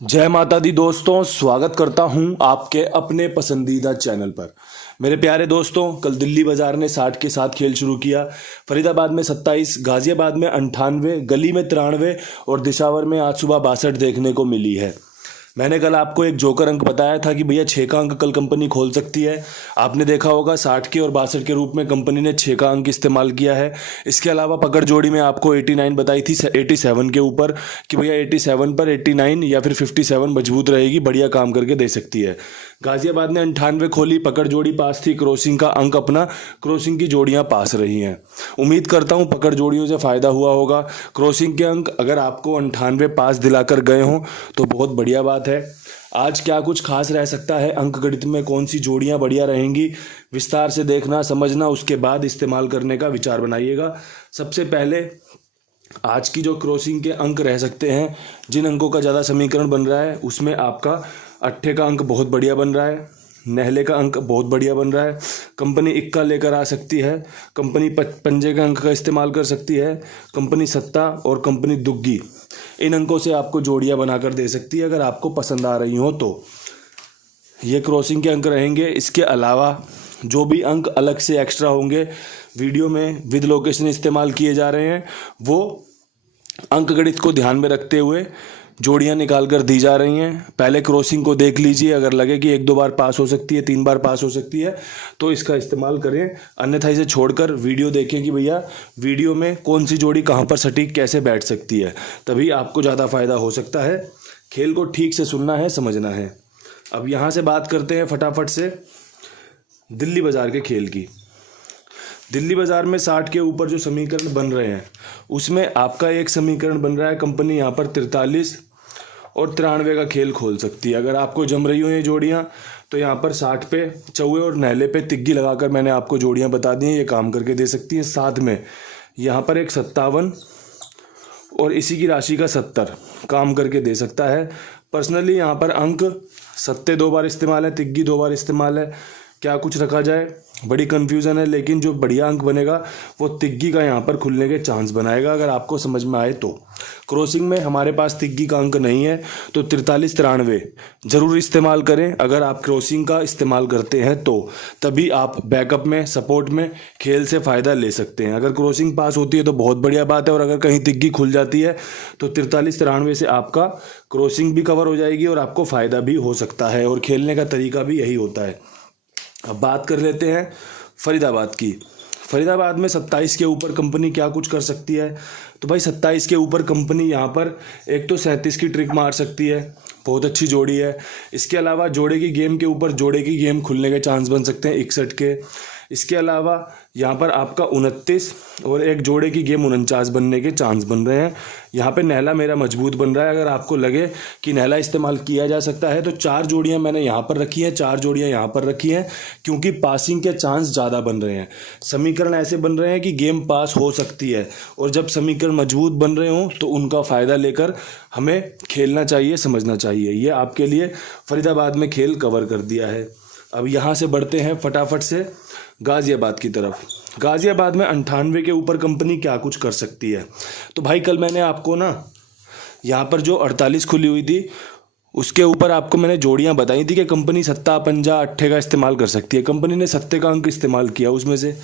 जय माता दी दोस्तों, स्वागत करता हूं आपके अपने पसंदीदा चैनल पर। मेरे प्यारे दोस्तों, कल दिल्ली बाजार ने 60 के साथ खेल शुरू किया। फरीदाबाद में 27, गाजियाबाद में 98, गली में 93 और दिशावर में आज सुबह 62 देखने को मिली है। मैंने कल आपको एक जोकर अंक बताया था कि भैया 6 का अंक कल कंपनी खोल सकती है। आपने देखा होगा 60 के और 62 के रूप में कंपनी ने 6 का अंक इस्तेमाल किया है। इसके अलावा पकड़ जोड़ी में आपको 89 बताई थी 87 के ऊपर कि भैया 87 पर 89 या फिर 57 मजबूत रहेगी, बढ़िया काम करके दे सकती है। गाजियाबाद ने 98 खोली, पकड़ जोड़ी पास थी, क्रॉसिंग का अंक अपना, क्रॉसिंग की जोड़ियां पास रही हैं। उम्मीद करता हूं पकड़ जोड़ियों से फ़ायदा हुआ होगा। क्रॉसिंग के अंक अगर आपको 98 पास दिलाकर गए हों तो बहुत बढ़िया बात है। आज क्या कुछ खास रह सकता है अंक गणित में, कौन सी जोड़ियां बढ़िया रहेंगी, विस्तार से देखना समझना, उसके बाद इस्तेमाल करने का विचार बनाइएगा। सबसे पहले आज की जो क्रॉसिंग के अंक रह सकते हैं, जिन अंकों का ज़्यादा समीकरण बन रहा है उसमें आपका अट्ठे का अंक बहुत बढ़िया बन रहा है, नहले का अंक बहुत बढ़िया बन रहा है। कंपनी इक्का लेकर आ सकती है, कंपनी पंजे का अंक का इस्तेमाल कर सकती है, कंपनी सत्ता और कंपनी दुग्गी, इन अंकों से आपको जोड़ियां बनाकर दे सकती है अगर आपको पसंद आ रही हो तो। ये क्रॉसिंग के अंक रहेंगे। इसके अलावा जो भी अंक अलग से एक्स्ट्रा होंगे, वीडियो में विद लोकेशन इस्तेमाल किए जा रहे हैं, वो अंक गणित को ध्यान में रखते हुए जोड़ियां निकाल कर दी जा रही हैं। पहले क्रॉसिंग को देख लीजिए, अगर लगे कि 1-2 बार पास हो सकती है, 3 बार पास हो सकती है तो इसका इस्तेमाल करें, अन्यथा इसे छोड़कर वीडियो देखें कि भैया वीडियो में कौन सी जोड़ी कहाँ पर सटीक कैसे बैठ सकती है, तभी आपको ज़्यादा फायदा हो सकता है। खेल को ठीक से सुनना है, समझना है। अब यहाँ से बात करते हैं फटाफट से दिल्ली बाजार के खेल की। दिल्ली बाजार में 60 के ऊपर जो समीकरण बन रहे हैं उसमें आपका एक समीकरण बन रहा है, कंपनी यहाँ पर 43 और 93 का खेल खोल सकती है। अगर आपको जम रही हो ये जोड़ियाँ तो यहाँ पर 60 पे चौवे और नहले पे तिग्गी लगाकर मैंने आपको जोड़ियाँ बता दी हैं, ये काम करके दे सकती हैं। साथ में यहाँ पर एक 57 और इसी की राशि का 70 काम करके दे सकता है। पर्सनली यहाँ पर अंक सत्ते 2 बार इस्तेमाल है, तिग्गी 2 बार इस्तेमाल है। क्या कुछ रखा जाए, बड़ी कन्फ्यूज़न है, लेकिन जो बढ़िया अंक बनेगा वो तिग्गी का यहाँ पर खुलने के चांस बनाएगा अगर आपको समझ में आए तो। क्रॉसिंग में हमारे पास तिग्गी का अंक नहीं है तो 43-93 ज़रूर इस्तेमाल करें। अगर आप क्रॉसिंग का इस्तेमाल करते हैं तो तभी आप बैकअप में, सपोर्ट में खेल से फ़ायदा ले सकते हैं। अगर क्रॉसिंग पास होती है तो बहुत बढ़िया बात है, और अगर कहीं तिग्गी खुल जाती है तो 43-93 से आपका क्रॉसिंग भी कवर हो जाएगी और आपको फ़ायदा भी हो सकता है, और खेलने का तरीका भी यही होता है। अब बात कर लेते हैं फरीदाबाद की। फरीदाबाद में 27 के ऊपर कंपनी क्या कुछ कर सकती है, तो भाई 27 के ऊपर कंपनी यहाँ पर एक तो 37 की ट्रिक मार सकती है, बहुत अच्छी जोड़ी है। इसके अलावा जोड़े की गेम के ऊपर जोड़े की गेम खुलने के चांस बन सकते हैं 61 के। इसके अलावा यहाँ पर आपका 29 और एक जोड़े की गेम 49 बनने के चांस बन रहे हैं। यहाँ पे नहला मेरा मजबूत बन रहा है। अगर आपको लगे कि नहला इस्तेमाल किया जा सकता है तो 4 जोड़ियाँ मैंने यहाँ पर रखी हैं, 4 जोड़ियाँ यहाँ पर रखी हैं, क्योंकि पासिंग के चांस ज़्यादा बन रहे हैं। समीकरण ऐसे बन रहे हैं कि गेम पास हो सकती है, और जब समीकरण मजबूत बन रहे हों तो उनका फ़ायदा लेकर हमें खेलना चाहिए, समझना चाहिए। ये आपके लिए फरीदाबाद में खेल कवर कर दिया है। अब यहाँ से बढ़ते हैं फटाफट से गाज़ियाबाद की तरफ। गाज़ियाबाद में 98 के ऊपर कंपनी क्या कुछ कर सकती है, तो भाई कल मैंने आपको ना यहाँ पर जो 48 खुली हुई थी उसके ऊपर आपको मैंने जोड़ियाँ बताई थी कि कंपनी सत्ता, पंजा, अट्ठे का इस्तेमाल कर सकती है। कंपनी ने सत्ते का अंक इस्तेमाल किया उसमें से।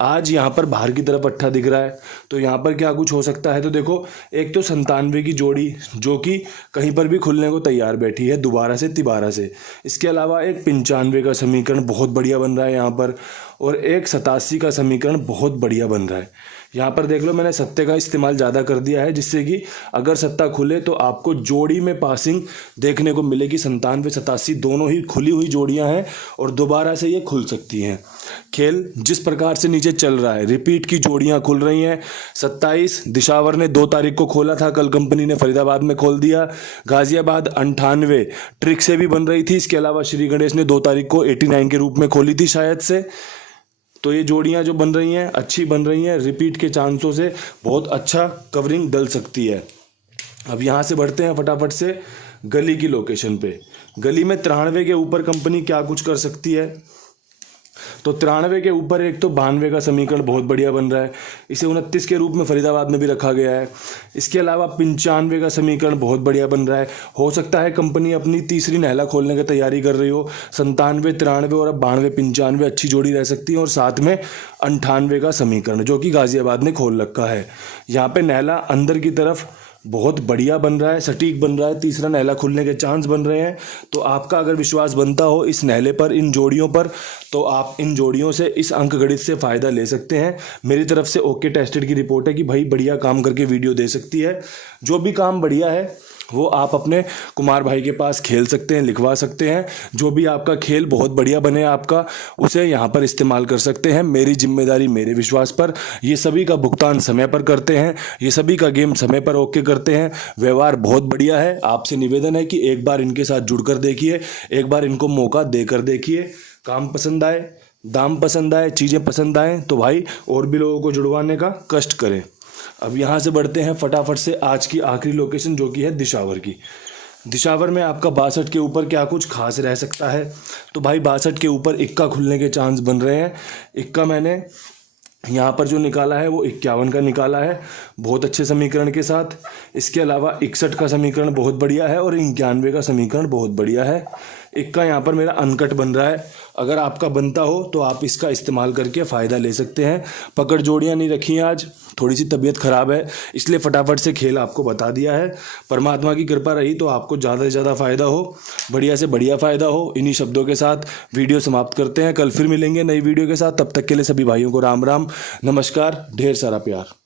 आज यहाँ पर बाहर की तरफ अट्ठा दिख रहा है, तो यहाँ पर क्या कुछ हो सकता है, तो देखो एक तो 97 की जोड़ी जो कि कहीं पर भी खुलने को तैयार बैठी है, दोबारा से तिबारा से। इसके अलावा एक 95 का समीकरण बहुत बढ़िया बन रहा है यहाँ पर, और एक 87 का समीकरण बहुत बढ़िया बन रहा है। यहाँ पर देख लो मैंने सत्ते का इस्तेमाल ज़्यादा कर दिया है, जिससे कि अगर सत्ता खुले तो आपको जोड़ी में पासिंग देखने को मिलेगी। 97-87 दोनों ही खुली हुई जोड़ियाँ हैं और दोबारा से ये खुल सकती हैं। खेल जिस प्रकार से नीचे चल रहा है, रिपीट की जोड़ियाँ खुल रही हैं। 27 दिशावर ने 2 तारीख को खोला था, कल कंपनी ने फरीदाबाद में खोल दिया। गाज़ियाबाद 98 ट्रिक से भी बन रही थी। इसके अलावा श्री गणेश ने 2 तारीख को 89 के रूप में खोली थी शायद से। तो ये जोड़ियाँ जो बन रही हैं अच्छी बन रही हैं, रिपीट के चांसों से बहुत अच्छा कवरिंग डल सकती है। अब यहाँ से बढ़ते हैं फटाफट से गली की लोकेशन पे। गली में 93 के ऊपर कंपनी क्या कुछ कर सकती है, तो 93 के ऊपर एक तो 92 का समीकरण बहुत बढ़िया बन रहा है, इसे 29 के रूप में फरीदाबाद में भी रखा गया है। इसके अलावा 95 का समीकरण बहुत बढ़िया बन रहा है। हो सकता है कंपनी अपनी तीसरी नहला खोलने की तैयारी कर रही हो। 97, 93 और अब 92, 95 अच्छी जोड़ी रह सकती है। और साथ में 98 का समीकरण जो कि गाजियाबाद ने खोल रखा है। यहाँ पे नहला अंदर की तरफ बहुत बढ़िया बन रहा है, सटीक बन रहा है, तीसरा नहला खुलने के चांस बन रहे हैं। तो आपका अगर विश्वास बनता हो इस नहले पर, इन जोड़ियों पर, तो आप इन जोड़ियों से, इस अंक गणित से फ़ायदा ले सकते हैं। मेरी तरफ से ओके टेस्टेड की रिपोर्ट है कि भाई बढ़िया काम करके वीडियो दे सकती है। जो भी काम बढ़िया है वो आप अपने कुमार भाई के पास खेल सकते हैं, लिखवा सकते हैं। जो भी आपका खेल बहुत बढ़िया बने आपका, उसे यहाँ पर इस्तेमाल कर सकते हैं। मेरी जिम्मेदारी मेरे विश्वास पर। ये सभी का भुगतान समय पर करते हैं, ये सभी का गेम समय पर ओके करते हैं। व्यवहार बहुत बढ़िया है। आपसे निवेदन है कि एक बार इनके साथ जुड़कर देखिए, एक बार इनको मौका देकर देखिए। काम पसंद आए, दाम पसंद आए, चीज़ें पसंद आए तो भाई और भी लोगों को जुड़वाने का कष्ट करें। अब यहाँ से बढ़ते हैं फटाफट से आज की आखिरी लोकेशन जो कि है दिशावर की। दिशावर में आपका 62 के ऊपर क्या कुछ खास रह सकता है? तो भाई 62 के ऊपर इक्का खुलने के चांस बन रहे हैं। इक्का मैंने यहाँ पर जो निकाला है वो 51 का निकाला है, बहुत अच्छे समीकरण के साथ। इसके अलावा 61 का समीकरण बहुत बढ़िया है और 91 का समीकरण बहुत बढ़िया है। इक्का यहाँ पर मेरा अनकट बन रहा है। अगर आपका बनता हो तो आप इसका इस्तेमाल करके फ़ायदा ले सकते हैं। पकड़ जोड़ियाँ नहीं रखी हैं आज, थोड़ी सी तबीयत ख़राब है, इसलिए फटाफट से खेल आपको बता दिया है। परमात्मा की कृपा रही तो आपको ज़्यादा से ज़्यादा फ़ायदा हो, बढ़िया से बढ़िया फ़ायदा हो। इन्हीं शब्दों के साथ वीडियो समाप्त करते हैं। कल फिर मिलेंगे नई वीडियो के साथ। तब तक के लिए सभी भाइयों को राम राम, नमस्कार, ढेर सारा प्यार।